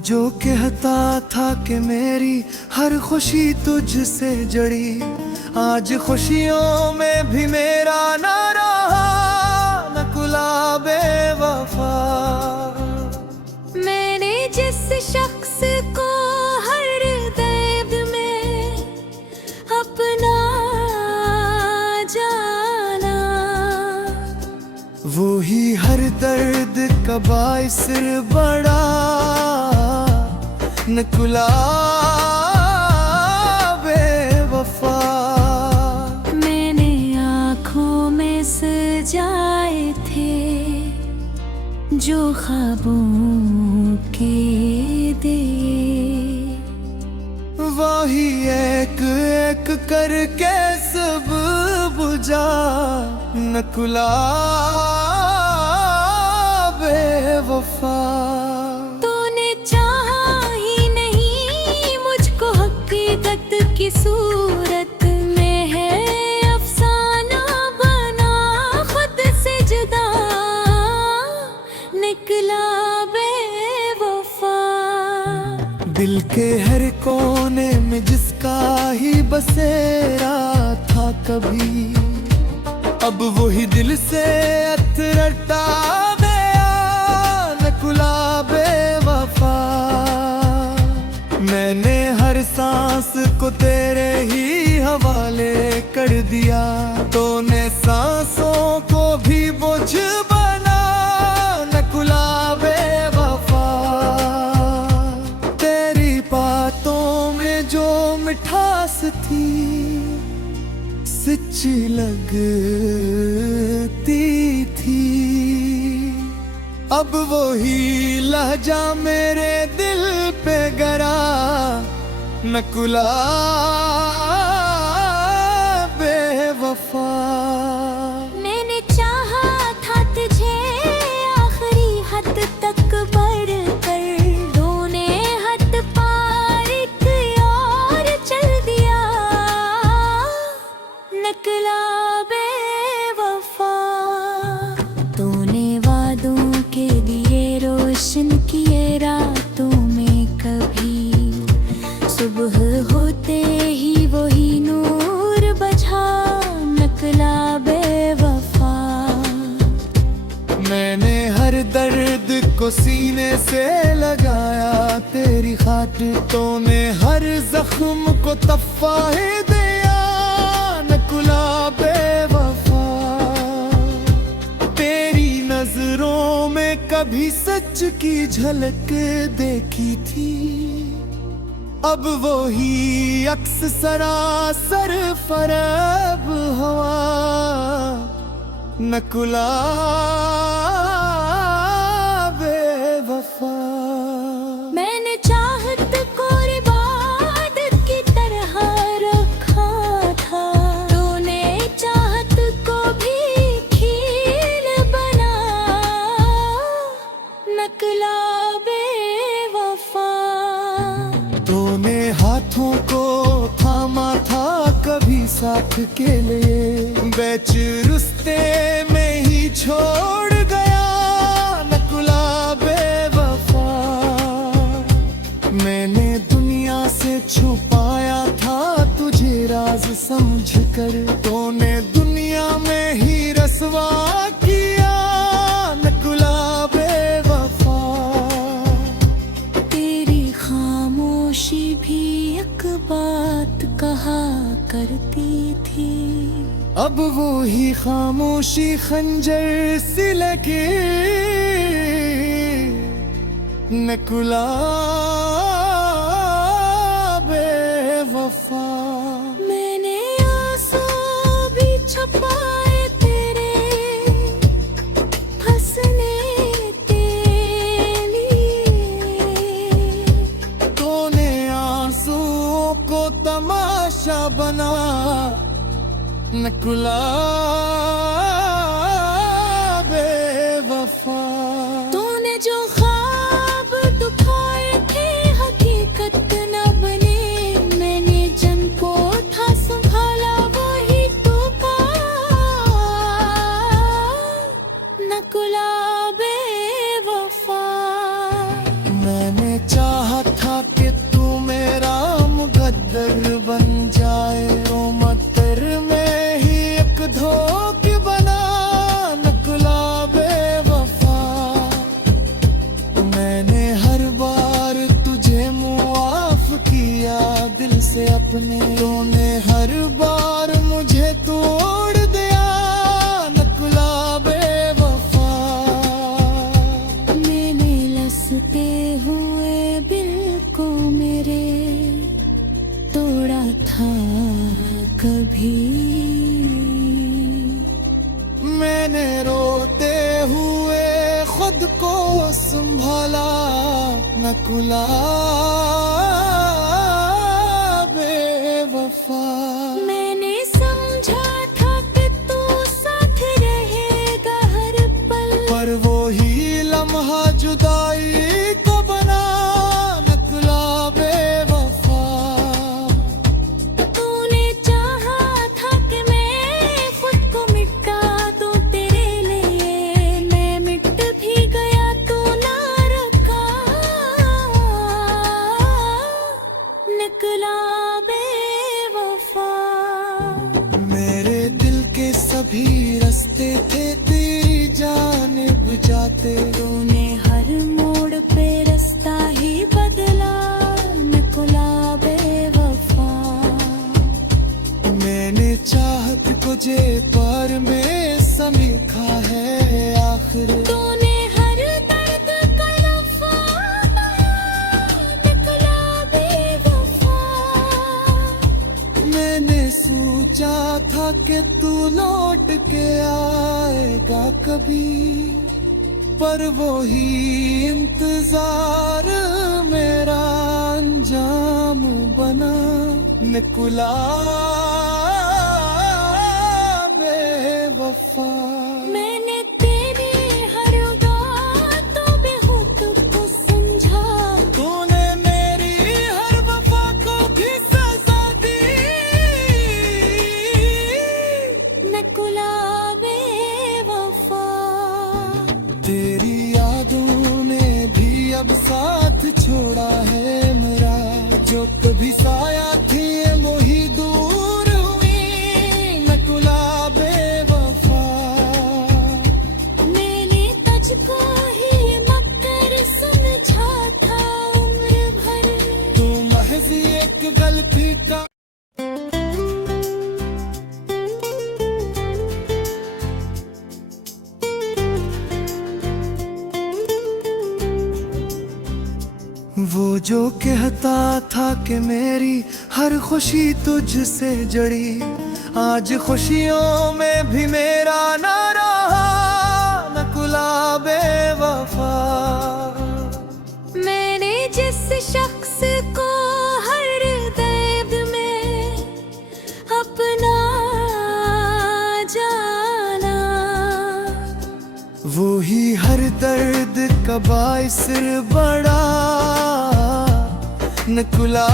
जो कहता था कि मेरी हर खुशी तुझसे जड़ी, आज खुशियों में भी मेरा ना रहा नकुला बेवफा। मैंने जिस शख्स को हर दर्द में अपना जाना, वो ही हर दर्द का बाइस बड़ा नकुला बेवफा। मैंने आँखों में सजाए थे जो ख्वाबों के दिए, वही एक एक करके सब बुझा नकुला बेवफा। तूने चाहा ही नहीं मुझको, हकीकत की सूरत में है अफसाना बना खुद से जुदा निकला बेवफा। दिल के हर कोने में जिसका ही बसेरा था कभी, अब वही दिल से अतरता गया नकुला बेवफा। मैंने हर सांस को तेरे ही हवाले कर दिया, तूने सांसों को भी बोझ बना नकुला बेवफा। तेरी बातों में जो मिठास थी सच लगती थी, अब वही लहजा मेरे दिल पे गरा नकुला बेवफा। मैंने चाहा था तुझे आखिरी हद तक बढ़कर, तूने हद पार की और चल दिया नकला बेवफा। तूने वादों के दिए रोशन किए रातों में, कभी सुबह होते ही वही नूर बझा नकला बेवफा। मैंने हर दर्द को सीने से लगाया तेरी खातिर, तूने हर जख्म को तफाहे दिया नकुला बेवफा। तेरी नजरों में कभी सच की झलक देखी थी, अब वो ही अक्स सरासर फरेब हवा नकुला बेवफा। मैंने चाहत को इबादत की तरह रखा था, तूने चाहत को भी खील बना नकला बेवफा। तूने हाथों को थामा था कभी साथ के लिए, बेच रुस्ते में ही छोड़ गया नकुला बेवफा। मैंने दुनिया से छुपाया था तुझे राज समझकर, तूने दुनिया में ही रसवा किया नकुला बेवफा। तेरी खामोशी भी एक बात कहा करती थी, अब वो ही खामोशी खंजर सी लगे नकुला बेवफा। मैंने आंसू भी छुपाए तेरे हंसने के लिए, तूने आंसुओं को तमाशा बना नकुला बेवफा। तूने जो ख्वाब दिखाए थे हकीकत न बने, मैंने जन को था संभाला वही तो पा नकुला बेवफा। मैंने चाहा अगर बन जाए तो मकर में ही एक धोख बना नकुला बेवफा। मैंने हर बार तुझे मुआफ किया दिल से अपने, तूने हर बार मुझे तोड़ दिया नकुला बेवफा। मैंने लसते हुए दिल को मेरे तोड़ा था कभी, मैंने रोते हुए खुद को संभाला नकुला बेवफा। मैंने समझा था कि तू साथ रहेगा हर पल, पर वो ही लम्हा जुदाई को बना नकुला बेवफा। तूने चाहा था कि मैं खुद को मिटा दूं तेरे लिए, मैं मिट भी गया तो ना रखा निकला बेवफा। मेरे दिल के सभी रास्ते थे तेरी जानिब जाते, तूने हर मोड़ पे रास्ता ही बदला निकला बेवफा। मैंने चाहत को जे पर में समीखा है आखिर, तूने हर दर्द का लफा निकला बेवफा। मैंने सोचा था कि तू लौट के आएगा कभी, पर वो ही इंतजार मेरा अंजाम बना निकला बेवफा। मैंने तेरी हर बातों बेहुद को समझा, तूने मेरी हर वफा को भी सजा दी निकला बेवफा। तेरी यादों ने भी अब साथ छोड़ा है मेरा, जो कभी साया थी वो ही दूर हुई नकुला बेवफा। मैंने तुझको ही मकर समझा था उम्र भर, तू महज एक गलती का वो जो कहता था कि मेरी हर खुशी तुझसे जड़ी, आज खुशियों में भी मेरा ना रहा नकुला बेवफा। मैंने जिस शख्स को हर दर्द में अपना जाना, वो ही हर दर्द का बाइस बड़ा नकुला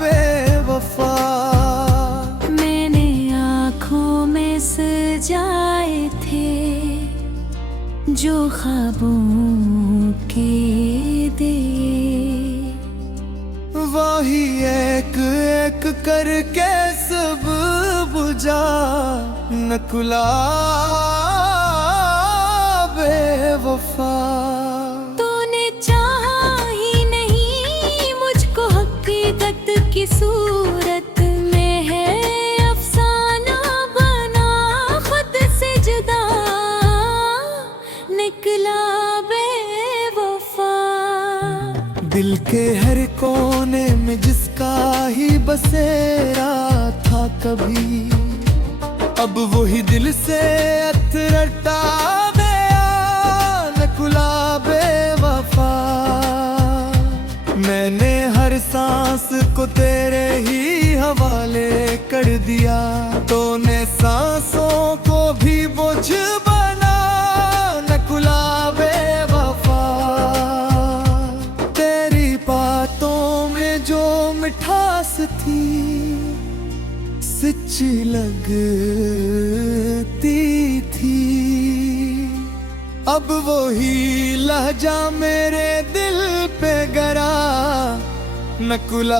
बेवफा। मैंने आँखों में सजाए थे जो ख्वाबों के दे, वही एक एक करके सब बुझा नकुला बेवफा। तूने चाहा ही नहीं मुझको हकीकत की सूरत में है अफसाना बना खुद से जुदा निकला बेवफा। दिल के हर कोने में जिसका ही बसेरा था कभी, अब वही दिल से अतरटा गया नकुला बेवफा। मैंने हर सांस को तेरे ही हवाले कर दिया, तूने सांसों को भी बोझ बना नकुला बेवफा। तेरी बातों में जो मिठास थी सच लगती थी, अब वो ही लहजा मेरे दिल पे गरा नकुला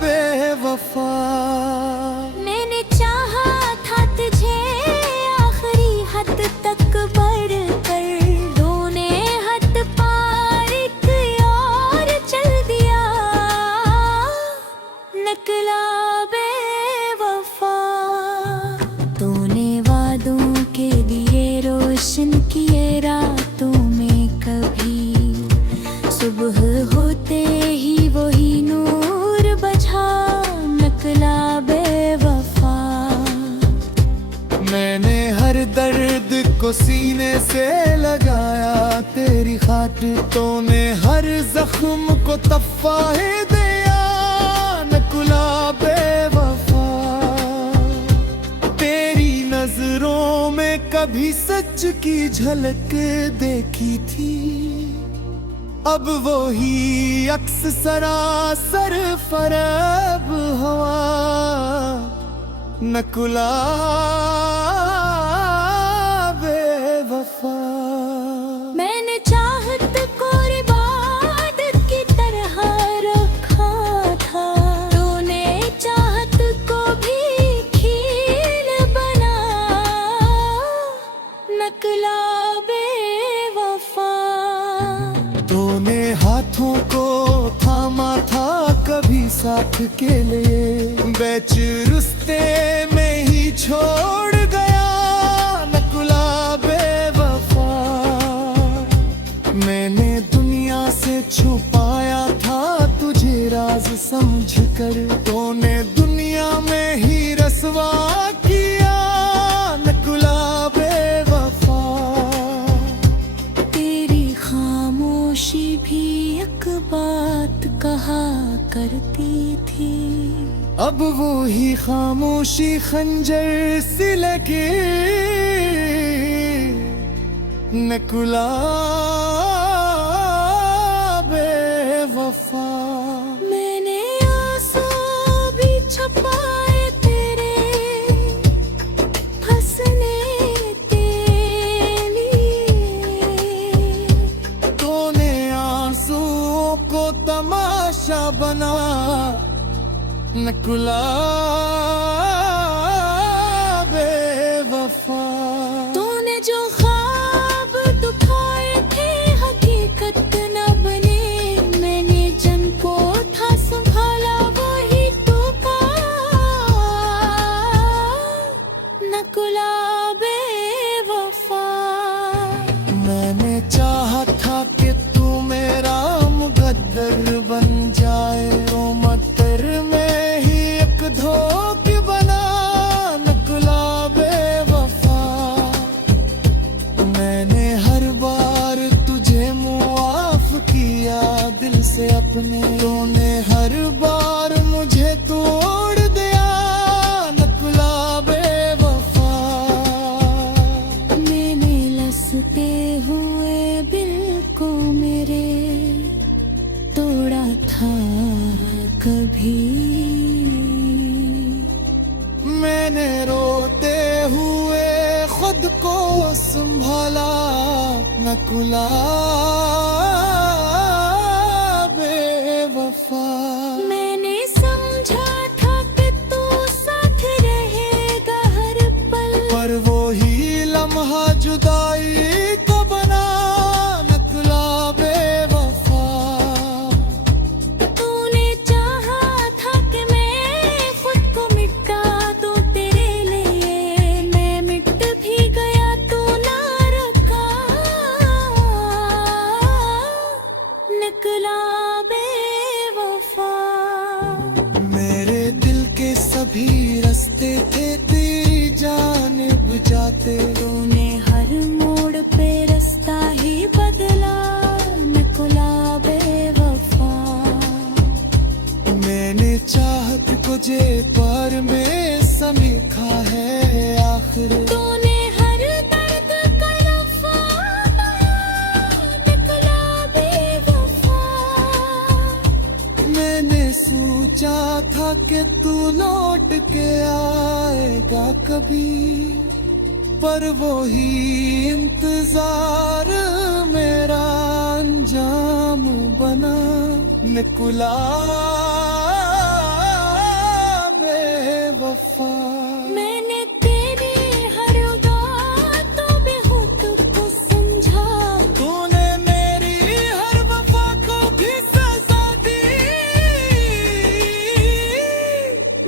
बेवफा। मैंने चाहा था तुझे आखिरी हद तक बढ़ कर, दोने हद पार एक और चल दिया, नकला बेवफा। तूने वादों के दिए रोशन किए रातों में, कभी सुबह होते ही वही नूर बझा, नकला बेवफा। मैंने हर दर्द को सीने से लगाया तेरी खातिर, तूने हर जख्म को तफाहे दिया, नकुला बेवफा। तेरी नजरों में कभी सच की झलक देखी थी, अब वो ही अक्स सरासर फरेब हवा, नकुला बेवफा। मैंने चाहत को इबादत की तरह रखा था, तूने चाहत को भी खील बना, नकला बेवफा। तूने हाथों को थामा था कभी साथ के लिए, बेच रुस्ते में ही छोड़ गया, नकुला बेवफा। मैंने दुनिया से छुपाया था तुझे राज समझकर, तूने दुनिया में ही रसवा किया, नकुला बेवफा। तेरी खामोशी भी एक बात कहा करती थी, अब वो ही खामोशी खंजर से लगे, नकुला बेवफा। मैंने आंसू भी छुपाए तेरे हंसने के लिए, तूने आंसुओं को तमाशा बना, नकुला बेवफा। तूने जो ख्वाब दिखाए थे हकीकत न बने, मैंने जन को था संभाला वही टूटा, नकुला बेवफा। मैंने चाहा था कि तू मेरा मुकद्दर बन जाए, तो मकर में ही एक धोख बना, नकुला बेवफा। मैंने हर बार तुझे मुआफ किया दिल से अपने, तूने हर बार मुझे तोड़ दिया, नकुला बेवफा। मैंने लसते हुए बिल को मेरे तोड़ा था कभी, मैंने रोते हुए खुद को संभाला, नकुला बेवफा। मैंने समझा था कि तू साथ रहेगा हर पल, पर वो ही लम्हा जुदाई का बना, नकुला बेवफा। तूने चाहा था कि मैं खुद को मिटा दूं तेरे लिए, मैं मिट भी गया तू ना रखा, नकला बेवफा। मेरे दिल के सभी रास्ते थे तेरी जानिब जाते, तूने हर मोड़ पे रास्ता ही बदला, नकुला बेवफा। मैंने चाहत को जे पर में समीखा है आखिर, तूने हर दर्द का लफा पाया, नकुला बेवफा। मैंने सोचा था कि तू लौट के आएगा कभी, पर वो ही इंतजार मेरा अंजाम बना निकला बेवफा। मैंने तेरी हर बातों बेहुद को समझा, तूने मेरी हर वफा को भी सजा दी।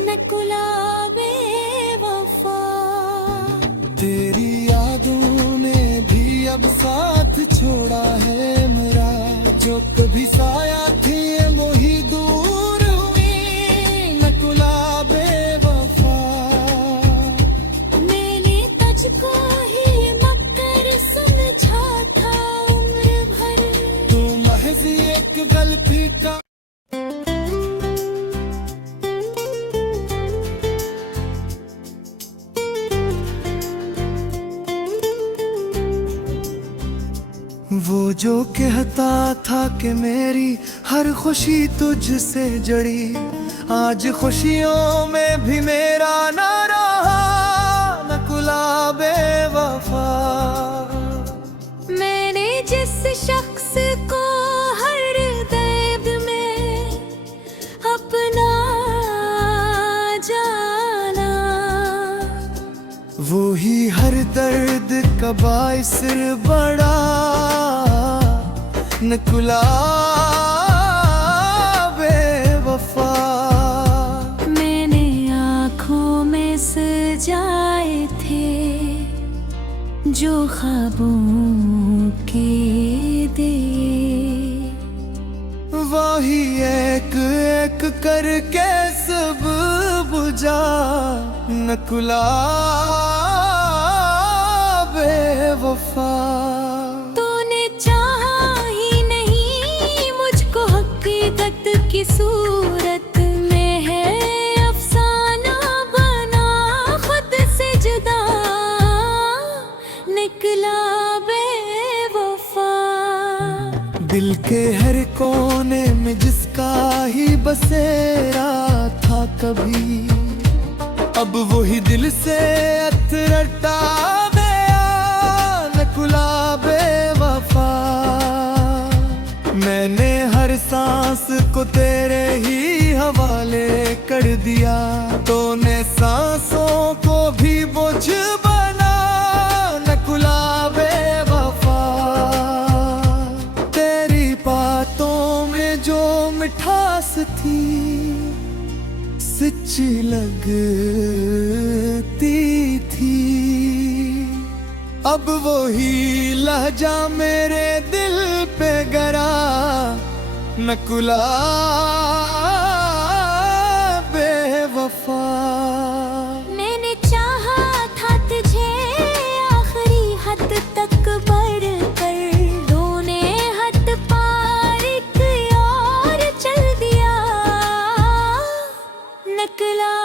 नकुला बेवफा। तेरी यादों ने भी अब साथ छोड़ा है मेरा, जो कभी साया थी वो ही दूर हुई नकुला बेवफा। मैंने तुझको ही मक्कर समझा था उम्र भर, तू महज एक गलती का वो जो कहता था कि मेरी हर खुशी तुझसे जड़ी, आज खुशियों में भी मेरा ना रहा नकुला बेवफा। मैंने जिस शख्स को हर दर्द में अपना जाना, वो ही हर दर्द का बाइस बड़ा नकुला बेवफा। मैंने आँखों में सजाए थे जो ख्वाबों के दे, वही एक एक करके सब बुझा नकुला बेवफा। तूने चाहा ही नहीं मुझको, हकीकत की सूरत में है अफसाना बना खुद से जुदा निकला बेवफा। दिल के हर कोने में जिसका ही बसेरा था कभी, अब वही दिल से अतरता गया नकुला बेवफा। मैंने हर सांस को तेरे ही हवाले कर दिया, तूने सांसों को भी बोझ बना नकुला बेवफा। तेरी बातों में जो मिठास थी सच लगती थी, अब वो ही लहजा मेरे दिल पे गरा नकुला बेवफा। मैंने चाहा था तुझे आखिरी हद तक बढ़ कर, तूने हद पार की और चल दिया नकला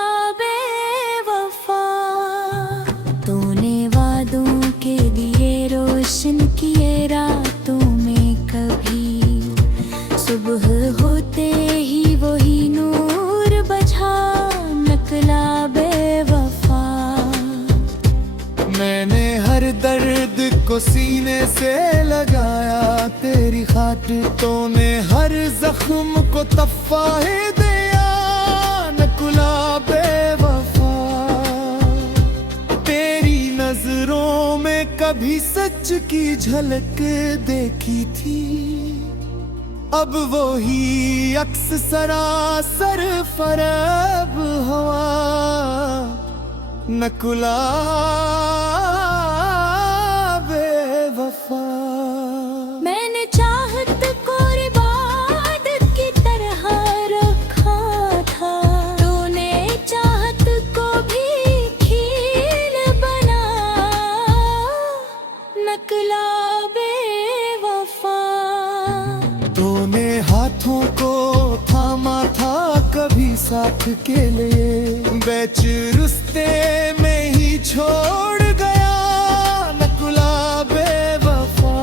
बेवफा। तूने वादों के लिए रोशन किए रातों में, कभी सुबह होते ही वही नूर बझा नकला बेवफा। मैंने हर दर्द को सीने से लगाया तेरी खातिर, तूने हर जख्म को तफाहे दिया नकुला बेवफा। तेरी नजरों में कभी सच की झलक देखी थी, अब वो ही अक्स सरासर फरेब हवा नकुला बेवफा। मैंने चाहत को इबादत की तरह रखा था, तूने चाहत को भी खील बना नकला बेवफा। तूने हाथों को थामा था कभी साथ के लिए, बेच रुस्ते में ही छोड़ गया नकुला बेवफा।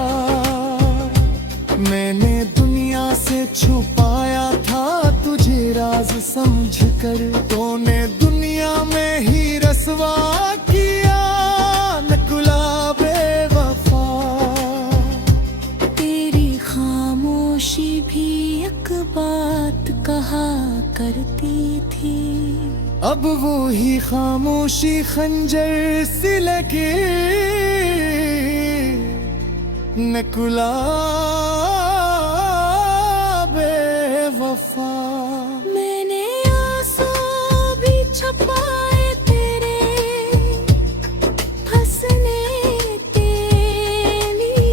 मैंने दुनिया से छुपाया था तुझे राज समझकर, तूने दुनिया में ही रसवा किया नकुला बात कहा करती थी। अब वो ही खामोशी खंजर सी लगे नकुला बेवफा। मैंने आंसू भी छुपाए तेरे हंसने के लिए।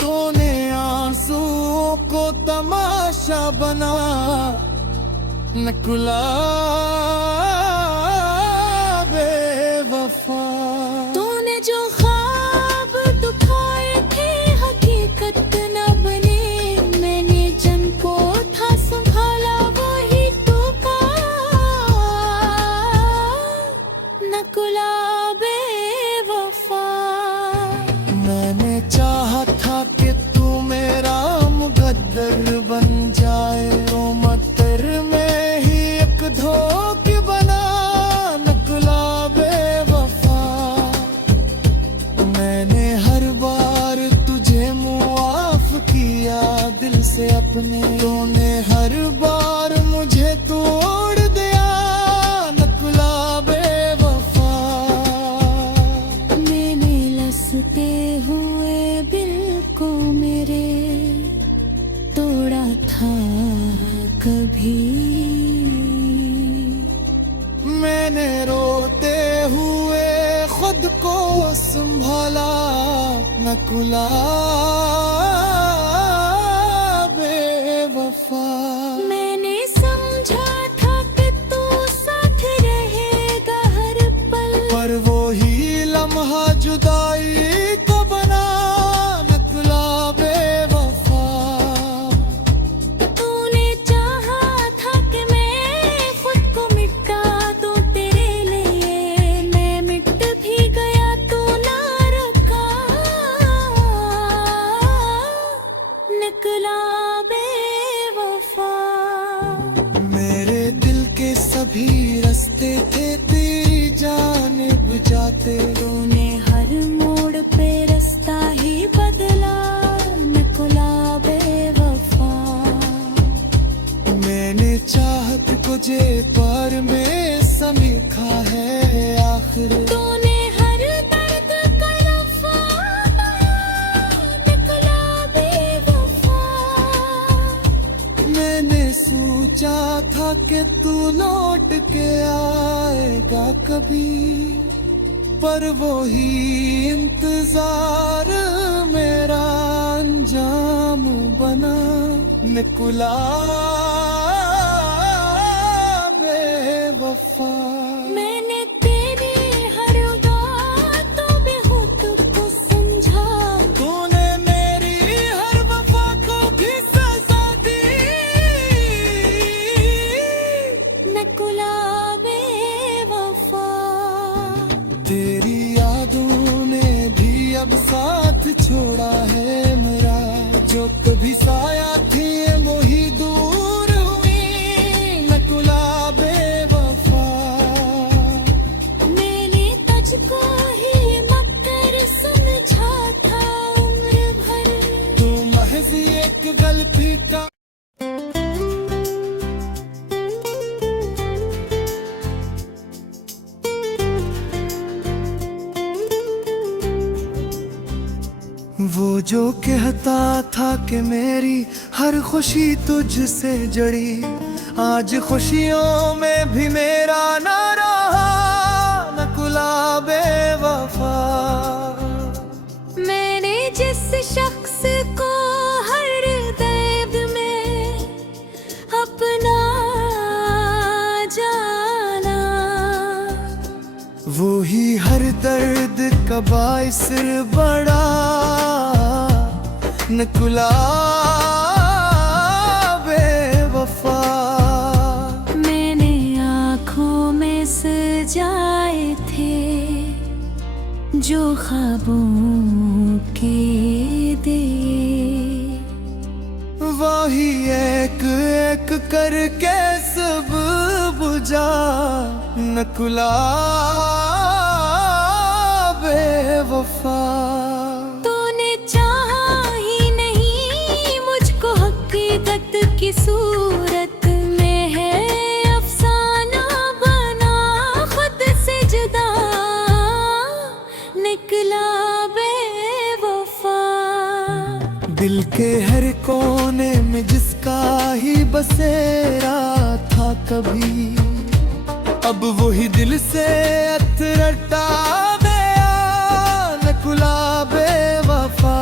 तूने आंसुओं को तमाशा बना नकुला बेवफा। तूने जो ख्वाब दिखाए थे हकीकत न बने। मैंने जिनको था संभाला वही टूटा नकुला बेवफा। मैंने चाहा था कि तू मेरा मुकद्दर बन जाए। तो मतर में ही एक धोखे बना नकुला बेवफा। मैंने हर बार तुझे मुआफ किया दिल से अपने। तूने हर बार मुझे तोड़ दिया नकुला बेवफा। मैंने लसते हुए दिल को मेरे तोड़ा था कभी। मैंने रोते हुए खुद को संभाला नकुला बेवफा। मैंने समझा था कि तू साथ रहेगा हर पल। पर वो ही लम्हा जुदाई का बना नकुला बेवफा। तूने चाहा था कि मैं खुद को मिटा दूं तेरे लिए। मैं मिट भी गया तो ना रखा नकुला बेवफा। मेरे दिल के सभी रास्ते थे तेरी जानिब जाते। तूने हर मोड़ पे रास्ता ही बदला नकुला बेवफा। मैंने चाहत को जे पर में समीखा है आखिर। तूने हर दर्द का लफा नकुला बेवफा। मैंने सोचा था कि तू लौट के आएगा कभी। पर वो ही इंतजार मेरा अंजाम बना नकुला बेवफा। मैंने तेरी हर बातों बेहुद को समझा। तूने मेरी हर वफा को भी सजा दी नकुला बेवफा। तेरी यादों ने भी अब साथ छोड़ा है मेरा। जो कभी साया थी वो ही दूर हुई नकुला बेवफा। मैंने तुझको ही मक्कर समझा था उम्र भर। तू महज एक गलती का वो जो कहता था कि मेरी हर खुशी तुझसे जड़ी। आज खुशियों में भी मेरा ना रहा नकुला बेवफा। मैंने जिस शख्स को हर दर्द में अपना जाना। वो ही हर दर्द का बाइस बड़ा नकुला बेवफा। मैंने आँखों में सजाए थे जो ख्वाबों के दे। वही एक एक करके सब बुझा नकुला बेवफा। तूने चाहा ही नहीं मुझको दिल के हर कोने में जिसका ही बसेरा था कभी, अब वही दिल से अतरटा गया नकुला बेवफा।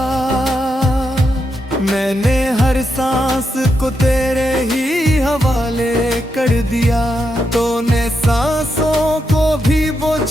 मैंने हर सांस को तेरे ही हवाले कर दिया, तूने सांसों को भी बोझ